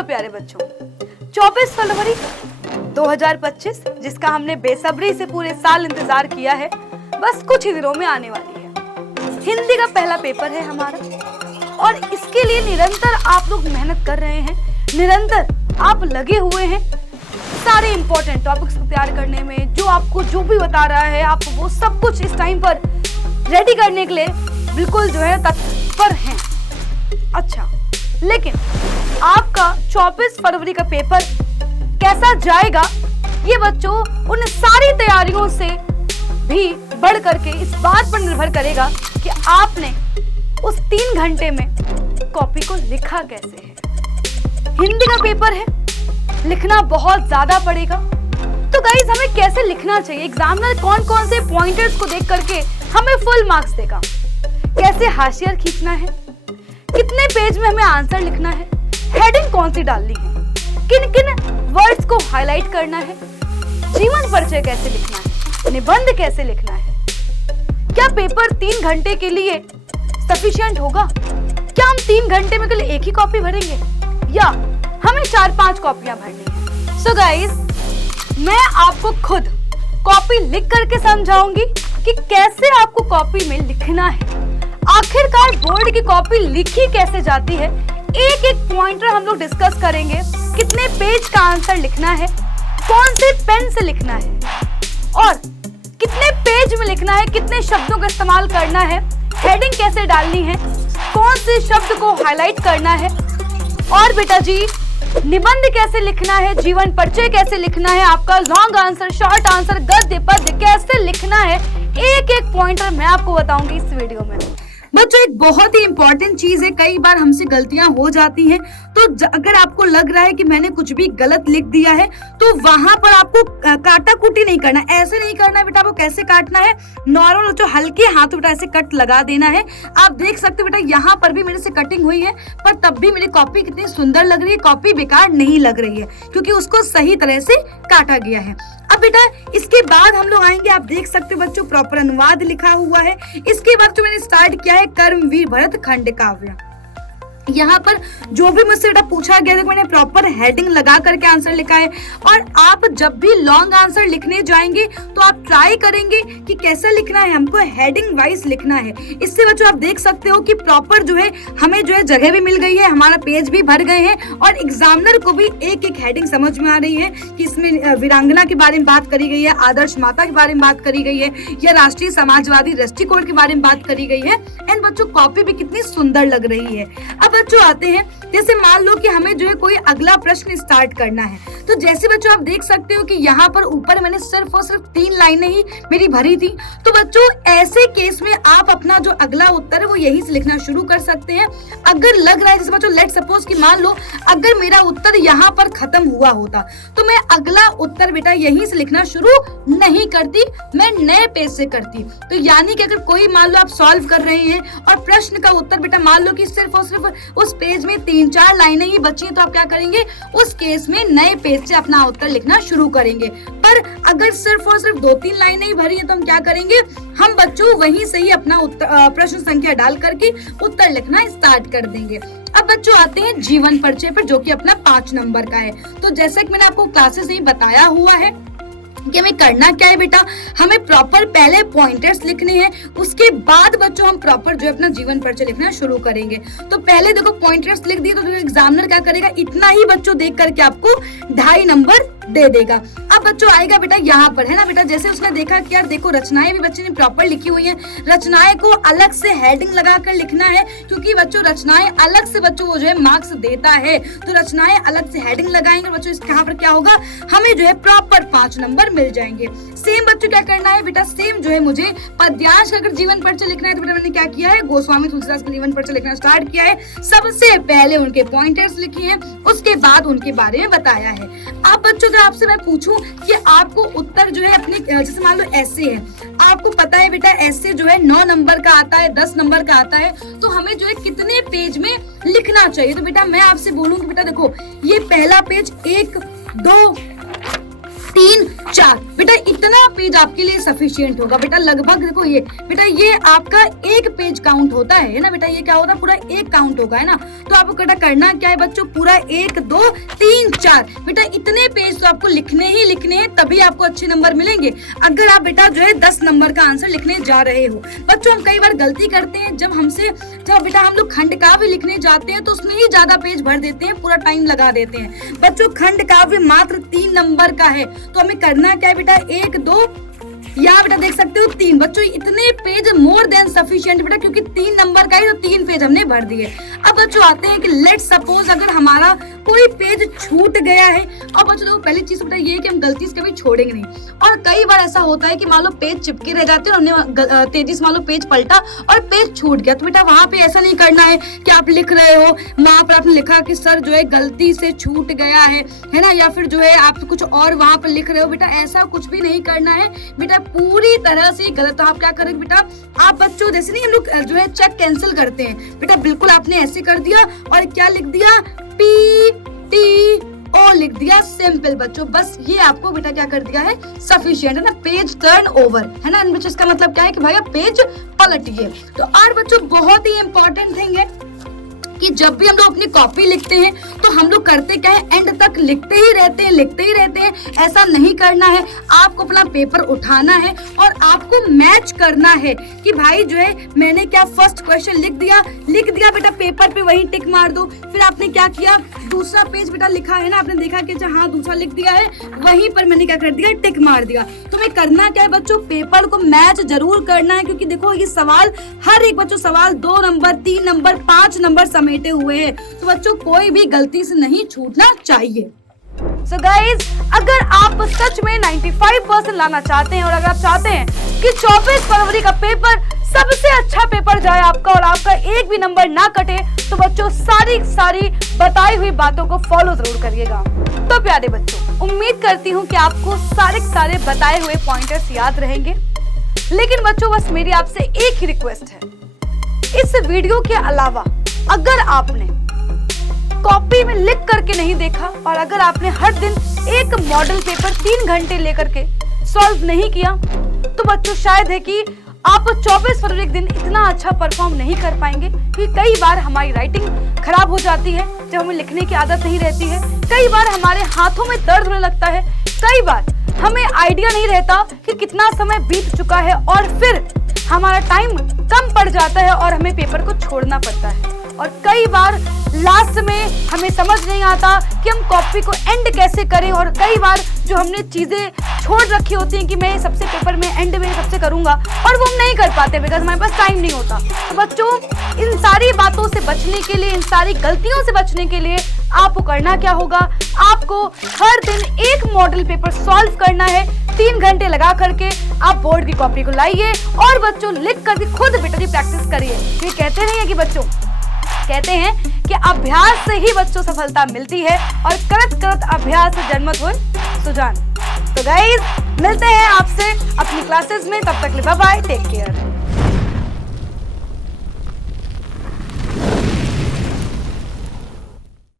Hello प्यारे बच्चों, 24 फरवरी 2025 जिसका हमने बेसब्री से पूरे साल इंतजार किया है, बस कुछ ही दिनों में आने वाली है। हिंदी का पहला पेपर है हमारा और इसके लिए निरंतर आप लोग मेहनत कर रहे हैं, निरंतर आप लगे हुए हैं सारे इंपॉर्टेंट टॉपिक्स को तैयार करने में। जो आपको जो भी बता रहा है, आप वो सब कुछ इस टाइम पर रेडी करने के लिए बिल्कुल जो है तत्पर हैं। अच्छा, लेकिन आपका 24 फरवरी का पेपर कैसा जाएगा, ये बच्चों उन सारी तैयारियों से भी बढ़ करके इस बात पर निर्भर करेगा कि आपने उस 3 घंटे में कॉपी को लिखा कैसे है। हिंदी का पेपर है, लिखना बहुत ज्यादा पड़ेगा, तो गाइस हमें कैसे लिखना चाहिए, एग्जामिनर कौन कौन से पॉइंटर्स को देख करके हमें फुल मार्क्स देगा, कैसे हाशिया खींचना है, कितने पेज में हमें आंसर लिखना है, हेडिंग कौन सी डालनी है, किन किन वर्ड्स को हाईलाइट करना है, जीवन परिचय कैसे लिखना है, निबंध कैसे लिखना है। क्या पेपर 3 घंटे के लिए सफिशिएंट होगा? क्या हम 3 घंटे में केवल एक ही कॉपी भरेंगे या हमें 4-5 कॉपियां भरनी है? सो गाइस, मैं आपको खुद कॉपी लिख करके समझाऊंगी कि कैसे आपको कॉपी में लिखना है। आखिरकार बोर्ड की कॉपी लिखी कैसे जाती है, एक एक पॉइंटर हम लोग डिस्कस करेंगे। कितने पेज का आंसर लिखना है, कौन से पेन से लिखना है और कितने पेज में लिखना है, कितने शब्दों का इस्तेमाल करना है, हेडिंग कैसे डालनी है, कौन से शब्द को हाईलाइट करना है और बेटा जी निबंध कैसे लिखना है, जीवन परिचय कैसे लिखना है, आपका लॉन्ग आंसर, शॉर्ट आंसर, गद्य पद्य कैसे लिखना है, एक एक पॉइंटर मैं आपको बताऊंगी इस वीडियो में। बच्चों एक बहुत ही इंपॉर्टेंट चीज है, कई बार हमसे गलतियां हो जाती हैं, तो अगर आपको लग रहा है कि मैंने कुछ भी गलत लिख दिया है तो वहां पर आपको काटा कुटी नहीं करना, ऐसे नहीं करना है बेटा। आपको कैसे काटना है, नॉर्मल जो हल्के हाथों बेटा ऐसे कट लगा देना है। आप देख सकते हो बेटा यहाँ पर भी मेरे से कटिंग हुई है, पर तब भी मेरी कॉपी कितनी सुंदर लग रही है, कॉपी बेकार नहीं लग रही है क्योंकि उसको सही तरह से काटा गया है। अब बेटा इसके बाद हम लोग आएंगे, आप देख सकते हो बच्चों प्रॉपर अनुवाद लिखा हुआ है। इसके बाद जो मैंने स्टार्ट किया है कर्मवीर भरत खंड काव्य। यहाँ पर जो भी मुझसे बेटा पूछा गया है मैंने प्रॉपर हेडिंग लगा करके आंसर लिखा है। और आप जब भी लॉन्ग आंसर लिखने जाएंगे तो आप ट्राई करेंगे कि कैसे लिखना है, हमको हेडिंग वाइज लिखना है। इससे बच्चों आप देख सकते हो कि प्रॉपर जो है हमें जो है जगह भी मिल गई है, हमारा पेज भी भर गए हैं और एग्जामिनर को भी एक एक हेडिंग समझ में आ रही है कि इसमें वीरांगना के बारे में बात करी गई है, आदर्श माता के बारे में बात करी गई है या राष्ट्रीय समाजवादी दृष्टिकोण के बारे में बात करी गई है। एंड बच्चों कॉपी भी कितनी सुंदर लग रही है। अब बच्चों आते हैं, जैसे मान लो कि हमें जो है कोई अगला प्रश्न स्टार्ट करना है, तो जैसे बच्चों आप देख सकते हो कि यहाँ पर ऊपर मैंने सिर्फ और सिर्फ 3 लाइनें ही मेरी भरी थी। तो बच्चों ऐसे केस में आप अपना जो अगला उत्तर है वो यहीं से लिखना शुरू कर सकते हैं। अगर लग रहा है जैसे बच्चों लेट सपोज कि मान लो अगर मेरा उत्तर यहाँ पर खत्म हुआ होता तो मैं अगला उत्तर बेटा यहीं से लिखना शुरू नहीं करती, मैं नए पेज से करती। तो यानी कि अगर कोई मान लो आप सॉल्व कर रहे हैं और प्रश्न का उत्तर बेटा मान लो कि सिर्फ और सिर्फ उस पेज में 3-4 लाइनें ही बची हैं, तो आप क्या करेंगे, उस केस में नए पेज से अपना उत्तर लिखना शुरू करेंगे। पर अगर सिर्फ और सिर्फ 2-3 लाइनें ही भरी है तो हम क्या करेंगे, हम बच्चों वहीं से ही अपना प्रश्न संख्या डाल करके उत्तर लिखना स्टार्ट कर देंगे। अब बच्चों आते हैं जीवन परिचय पर, जो कि अपना 5 नंबर का है। तो जैसा कि मैंने आपको क्लासेस में बताया हुआ है कि हमें करना क्या है बेटा, हमें प्रॉपर पहले पॉइंटर्स लिखने हैं, उसके बाद बच्चों हम प्रॉपर जो है अपना जीवन परिचय लिखना शुरू करेंगे। तो पहले देखो पॉइंटर्स लिख दिए तो एग्जामिनर क्या करेगा, इतना ही बच्चों देख करके आपको 2.5 नंबर दे देगा। अब बच्चों आएगा बेटा यहाँ पर है ना बेटा, जैसे उसने देखा कि यार देखो रचनाएं भी बच्चे ने प्रॉपर लिखी हुई हैं, रचनाएं को अलग से हेडिंग लगाकर लिखना है क्योंकि बच्चों रचनाएं अलग से बच्चों को जो है मार्क्स देता है। तो रचनाएं अलग से हेडिंग लगाएंगे बच्चों, इसके यहाँ पर क्या होगा, हमें जो है प्रॉपर 5 नंबर मिल जाएंगे। सेम बच्चों क्या करना है बेटा, सेम जो है मुझे पद्यांश का अगर जीवन परिचय लिखना है तो बेटा मैंने क्या किया है, गोस्वामी तुलसीदास का जीवन परिचय लिखना स्टार्ट किया है। सबसे पहले उनके पॉइंटर्स लिखे हैं, उसके बाद उनके बारे में बताया है। अब बच्चों आपसे मैं पूछूं कि आपको उत्तर जो है अपने, जैसे मान लो ऐसे है, आपको पता है बेटा ऐसे जो है 9 नंबर का आता है, 10 नंबर का आता है, तो हमें जो है कितने पेज में लिखना चाहिए। तो बेटा मैं आपसे बोलूंगी बेटा देखो ये पहला पेज 1, 2, 3 4 बेटा इतना पेज आपके लिए सफिशिएंट होगा बेटा। लगभग देखो ये बेटा ये आपका एक पेज काउंट होता है ना बेटा, ये क्या होता है पूरा एक काउंट होगा है ना। तो आपको बेटा करना क्या है बच्चों, पूरा 1 2 3 4 बेटा इतने पेज तो आपको लिखने ही लिखने हैं, तभी आपको अच्छे नंबर मिलेंगे। अगर आप बेटा जो है 10 नंबर का आंसर लिखने जा रहे हो। बच्चों हम कई बार गलती करते हैं, जब बेटा हम लोग खंड काव्य लिखने जाते हैं तो उसमें ही ज्यादा पेज भर देते हैं, पूरा टाइम लगा देते हैं। बच्चों खंड काव्य मात्र 3 नंबर का है, तो हमें करना क्या है बेटा 1 2 यहाँ बेटा देख सकते हो 3। बच्चों इतने पेज मोर देन सफिशिएंट बेटा, क्योंकि 3 नंबर का है तो 3 पेज हमने भर दिए। अब बच्चों आते हैं कि लेट सपोज अगर हमारा कोई पेज छूट गया है। और बच्चों देखो पहली चीज बेटा ये है कि हम गलती से कभी छोड़ेंगे नहीं। और कई बार ऐसा होता है कि मान लो पेज चिपके रह जाते हैं, हमने तेजी से मान लो पेज पलटा और पेज छूट गया, तो बेटा वहां पे ऐसा नहीं करना है कि आप लिख रहे हो वहां पर आपने लिखा कि सर जो है गलती से छूट गया है ना, या फिर जो है आप कुछ और वहां पर लिख रहे हो। बेटा ऐसा कुछ भी नहीं करना है बेटा, पूरी तरह से गलत। तो आप क्या करेंगे बेटा, आप बच्चों जैसे नहीं हम लोग जो है चेक कैंसिल करते हैं बेटा, बिल्कुल आपने ऐसे कर दिया और क्या लिख दिया पी टी ओ लिख दिया, सिंपल बच्चों। बस ये आपको बेटा क्या कर दिया है सफिशिएंट है ना, पेज टर्न ओवर है ना। बच्चों इसका मतलब क्या है कि भैया पेज पलटिए। तो और बच्चों बहुत ही इंपॉर्टेंट थिंग है कि जब भी हम लोग अपनी कॉपी लिखते हैं तो हम लोग करते क्या है, एंड तक लिखते ही रहते हैं। ऐसा नहीं करना है, आपको अपना पेपर उठाना है और आपको मैच करना है कि भाई जो है मैंने क्या फर्स्ट क्वेश्चन लिख दिया बेटा पेपर पे वही टिक मार दो। फिर आपने क्या किया, दूसरा पेज बेटा लिखा है ना, आपने देखा कि हाँ दूसरा लिख दिया है, वहीं पर मैंने क्या कर दिया टिक मार दिया। तुम्हें करना क्या है बच्चों, पेपर को मैच जरूर करना है, क्योंकि देखो ये सवाल हर एक बच्चों सवाल 2 नंबर 3 नंबर 5 नंबर समेटे हुए हैं, तो बच्चों कोई भी गलती से नहीं छूटना चाहिए। So guys, अगर आप सच में 95% लाना चाहते हैं और अगर आप चाहते हैं कि 24 फरवरी का पेपर सबसे अच्छा पेपर जाए आपका और आपका एक भी नंबर ना कटे, तो बच्चों सारी बताई हुई बातों को फॉलो जरूर करिएगा। तो प्यारे बच्चों, उम्मीद करती हूँ कि आपको सारे बताए हुए पॉइंटर्स याद रहेंगे। लेकिन बच्चों बस मेरी आपसे एक ही रिक्वेस्ट है, इस वीडियो के अलावा अगर आपने कॉपी में लिख करके नहीं देखा और अगर आपने हर दिन एक मॉडल पेपर 3 घंटे लेकर के सॉल्व नहीं किया, तो बच्चों शायद है कि आप 24 फरवरी के दिन इतना अच्छा परफॉर्म नहीं कर पाएंगे। क्योंकि कई बार हमारी राइटिंग खराब हो जाती है जब हमें लिखने की आदत नहीं रहती है, कई बार हमारे हाथों में दर्द होने लगता है, कई बार हमें आइडिया नहीं रहता कि कितना समय बीत चुका है और फिर हमारा टाइम कम पड़ जाता है और हमें पेपर को छोड़ना पड़ता है। और कई बार लास्ट में हमें समझ नहीं आता कि हम कॉपी को एंड कैसे करें, और कई बार जो हमने चीजें छोड़ रखी होती हैं कि मैं सबसे पेपर में एंड में सबसे करूंगा, और वो हम नहीं कर पाते बिकॉज हमारे पास टाइम नहीं होता। तो बच्चों इन सारी बातों से बचने के लिए, इन सारी गलतियों से बचने के लिए आपको करना क्या होगा, आपको हर दिन एक मॉडल पेपर सॉल्व करना है। 3 घंटे लगा करके आप बोर्ड की कॉपी को लाइए और बच्चों लिख करके खुद बेटा की प्रैक्टिस करिए। ये कहते नहीं है कि बच्चों कहते हैं कि अभ्यास से ही बच्चों सफलता मिलती है और करत अभ्यास से जन्मत हुए सुजान। तो गाइस मिलते हैं आपसे अपनी क्लासेस में, तब तक बाय बाय, टेक केयर।